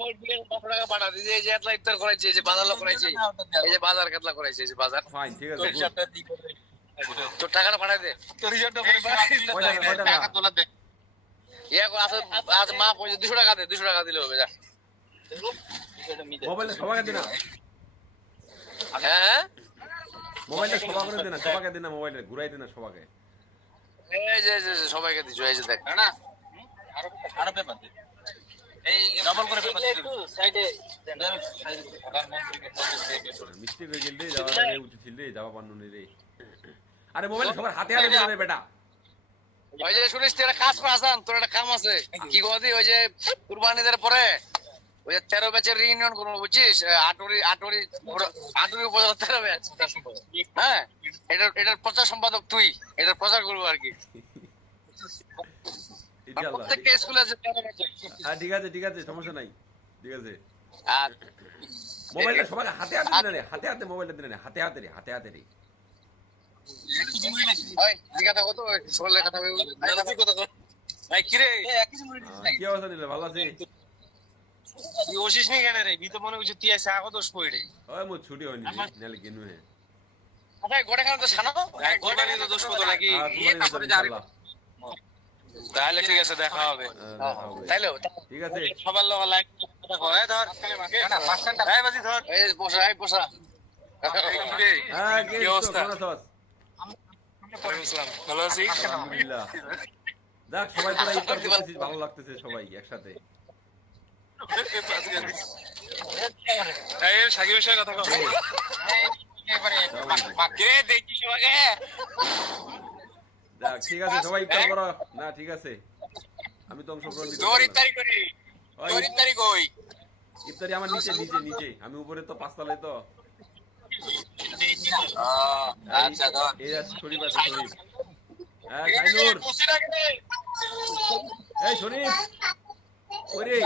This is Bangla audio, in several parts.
মোট বিলে 500 টাকা পাঠা দিই এই যে এতলা ইফতার করাইছে এই যে বাজার লোক করাইছে এই যে বাজার কেতলা করাইছে এই যে বাজার ফাইন ঠিক আছে তোর টাকাটা পাঠাই দে তোর হিসাবটা করে টাকা তোলা দে ইয়া আছে আজ মা পয়সা 200 টাকা দে 200 টাকা দিলে হবে যা মোবাইলে সবাইকে দিনা হ্যাঁ মোবাইলে সবাইকে দিনা মোবাইলে ঘুরাই দিনা সবাইকে এই যে সবাইকে দিছো এই যে দেখ না আরো পেপার দে এই ডাবল করে পেপার একটু সাইডে মিস্টেক হয়ে গেল রে যাওয়া লাগে উচিত ছিল রে যাওয়া পান্নু নি রে আরে মোবাইল সবার হাতে হাতে দিবে বেটা ওই যে শুনিস তোর কাজ করে আসান তোর একটা কাম আছে কি গদি ওই যে কুরবানিদের পরে ওই যে 13 ব্যাচের রিউনিয়ন করব বুঝছিস আটুরি উপজেলা 13 ব্যাচ হ্যাঁ এটার প্রচার সম্পাদক তুই এটার প্রচার করব আর কি ইনশাআল্লাহ প্রত্যেকটা স্কুলে আছে 13 ব্যাচ হ্যাঁ ঠিক আছে সমস্যা নাই ঠিক আছে আর মোবাইলটা সবার হাতে হাতে দিনা রে হাতে মোবাইলটা দিনা রে হাতে রে ওই দিঘা থাকো তো সরলে কথা বলবি কথা কর ভাই কি রে কি অবস্থা দিলে ভালো আছে তুই ওসিস নি কেন রে বিতো মনে হচ্ছে তুই এসে আগো দোষ পড়ে ওই মো ছুটি হয়নি নালে কেন হে আচ্ছা গোটা খান তো ছানো গোটানি তো দোষ কত নাকি তারপরে যা তাহলে ঠিক আছে দেখা হবে তাইলে ঠিক আছে সবার লোক লাইক কথা কয় ধর না পাঁচটা ভাই বাজি ধর এই পোষা হ্যাঁ কি অবস্থা ভালো আছি আলহামদুলিল্লাহ দেখ সবাই তোরা ইফতার করতেছিস ভালো লাগতেছে সবাই একসাথে এই সাকিবের সাথে কথা কও বাকিরে দেখি সবাইকে দেখ ঠিক আছে সবাই ইফতার করো না ঠিক আছে আমি তো অংশগ্রহণ নিতে তোর ইফতারি করি তোর ইফতারি কই ইফতারি আমার নিচে আমি উপরে তো পাঁচতলায় তো আচ্ছা ধর এই আছে শরীফ হ্যাঁ সাইনুর এই শরীফ ওরে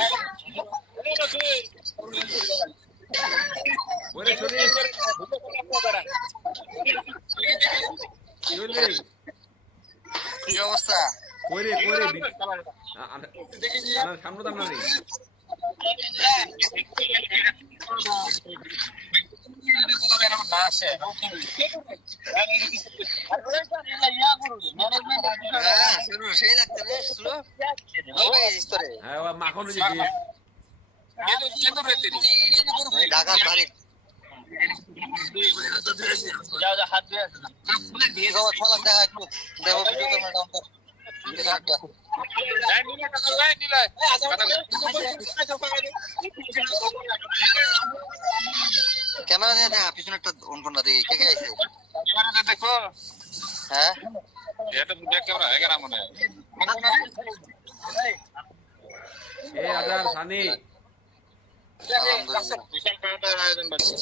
শরীফ কি অবস্থা কইরে সামনে দাম না রে মাখন হাত ক্যামেরা নিয়ে দেখা পিছনে একটা অন করনা দেখি কে কে আইছে ক্যামেরা দেখো হ্যাঁ এটা ব্যাক ক্যামেরা है क्या মনে এই আজার সানি বিশাল কাটার আয়োজন বাকি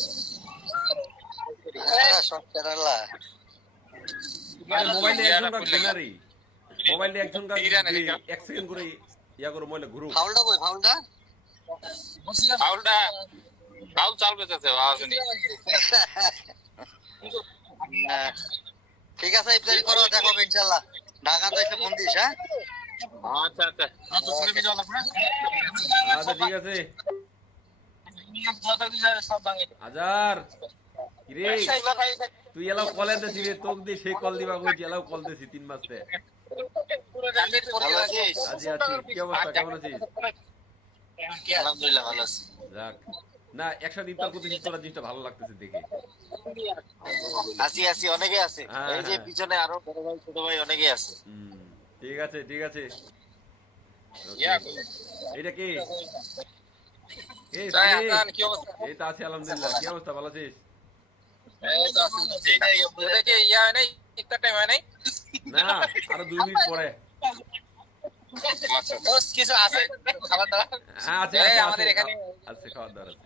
হ্যাঁ সব কেরালা আরে মোবাইলে একজন কাজ দিনারি মোবাইলে একজন কাজ 1 সেকেন্ড করে ইয়া করে মোবাইলে ঘুরু ফাউলটা কই ফাউল চালবে তো আওয়াজনি ঠিক আছে ইফতারি করো দেখো ইনশাআল্লাহ ঢাকা তো এসে ফোন দিস হ্যাঁ আচ্ছা তো শুনে যাওয়া লাগবে আচ্ছা ঠিক আছে আজার কিরে তুই এলাও কলে দিছি রে তোক দি সেই কল দিবা কইছি এলাও কল দিছি 3 মাসতে আজি কি অবস্থা কেমন আছিস আলহামদুলিল্লাহ ভালো আছি যাক না একসাথে ইফতার করতেছিস তোরা জিনিসটা ভালো লাগতেছে দেখে আসি অনেকে আছে এই যে পিছনে আরো বড় ভাই ছোট ভাই অনেকে আছে ঠিক আছে এটা কি এই কি অবস্থা এই তো আছে আলহামদুলিল্লাহ কি অবস্থা ভালো আছিস এই তো আছে দেখে ইয়া নাই একটা টাইম হয় নাই না আরো 2 মিনিট পরে আচ্ছা দোস্ত কিছু আছে খাবার দাবার হ্যাঁ আছে আমাদের এখানে আছে খাবার দাবার আছে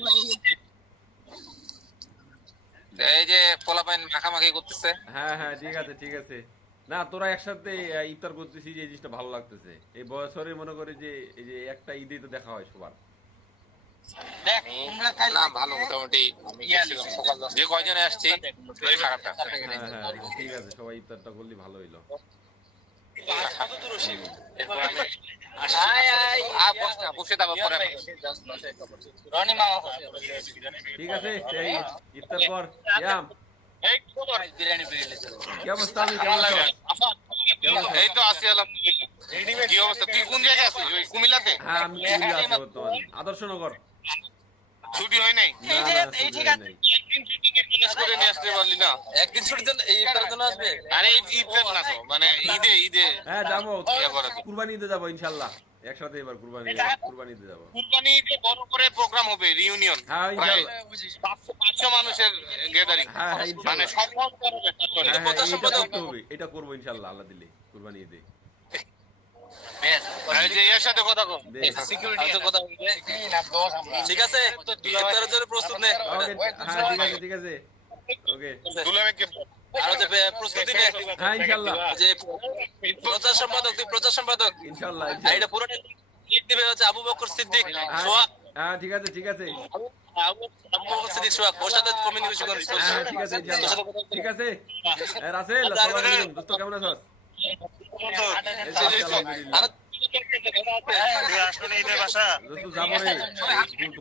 এই যে পোলাপাইন মাখামাখি করতেছে হ্যাঁ ঠিক আছে না তোরা একসাথে ইফতার করতেছিস এই জিনিসটা ভালো লাগতেছে এই বছরে মনে করে যে এই যে একটা ঈদে তো দেখা হয় সবার দেখ তোমরা খাই না ভালো মোটামুটি আমি সকাল যে কয়জনে আসছি ওই খারাপটা হ্যাঁ ঠিক আছে সবাই ইফতারটা করলে ভালো হইলো এরপর আমি বসে থাকো পরে রনি মামা ঠিক আছে এই ইফতার পর ইয়াম বিরিয়ানি বিরিয়ানি কি অবস্থা আমি কেমন আছো এই তো আছি আলহামদুলিল্লাহ কি অবস্থা তুই কোন জায়গায় আছিস ওই কুমিল্লাতে হ্যাঁ আমি কুমিল্লা আছি বর্তমানে আদর্শনগর ছুটি হয় নাই না, না, ছুটি হয় নাই। একদিন ছুটি ম্যানেজ করে নিয়ে আসতে পারলি না একদিন ছুটি দেন এই ইফতারের জন্য আসবে আরে ঈদের না তো মানে ঈদে হ্যাঁ যাবো ইয়া করে তো। কুরবানি ঈদে যাবো ইনশাল্লাহ একসাথে এবার কুরবানি ঈদে যাবো কুরবানি ঈদে বড় করে প্রোগ্রাম হবে রিউনিয়ন হ্যাঁ প্রায় ইনশাল্লাহ 500 মানুষের গ্যাদারিং হ্যাঁ হ্যাঁ মানে ইনশাল্লাহ সব করবে তারপরে হ্যাঁ হ্যাঁ এটা করতে হবে এটা করবো ইনশাল্লাহ আল্লাহ দিলে কুরবানি ঈদে এই যে এর সাথে কথা কও বেশ। সিকিউরিটি আছে কথা বলবে ঠিক আছে ইফতারের জন্য প্রস্তুত নে ওকে হ্যাঁ ঠিক আছে ওকে দুলাভাইকে আর যে প্রস্তুতি নে হ্যাঁ ইনশাল্লাহ যে প্রচার সম্পাদক তুই প্রচার সম্পাদক ইনশাল্লাহ এটা পুরোটা লিড দিবে হচ্ছে আবু বকর সিদ্দিক হ্যাঁ, সোহাগ হ্যাঁ ঠিক আছে আবু বকর সিদ্দিক সোহাগ ওর সাথে কমিউনিকেশন করিস হ্যাঁ ঠিক আছে ইনশাল্লাহ ঠিক আছে রাসেল আসসালামু আলাইকুম দোস্ত কেমন আছস এই তো আছি, আলহামদুলিল্লাহ আসলে ঈদের বাসা দোস্ত যাবো রে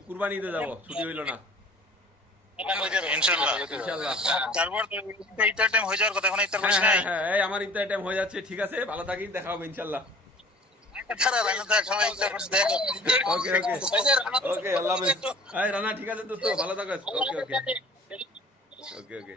কুরবানি ঈদে যাবো ছুটি হইলো না ইনশাআল্লাহ ইনশাল্লাহ তারপর তো ইফতার টাইম হয়ে যাওয়ার কথা এখন ইফতার হ্যাঁ করিস হ্যাঁ নাই হ্যাঁ এই আমার ইফতার টাইম হয়ে যাচ্ছে ঠিক আছে ভালো থাকিস দেখা হবে ইনশাল্লাহ খারাপ আমি তো একসময় ইফতার করতে দেখ ওকে ওকে আল্লাহ হাফেজ এই রানা ঠিক আছে দোস্ত ভালো থাকিস ওকে ওকে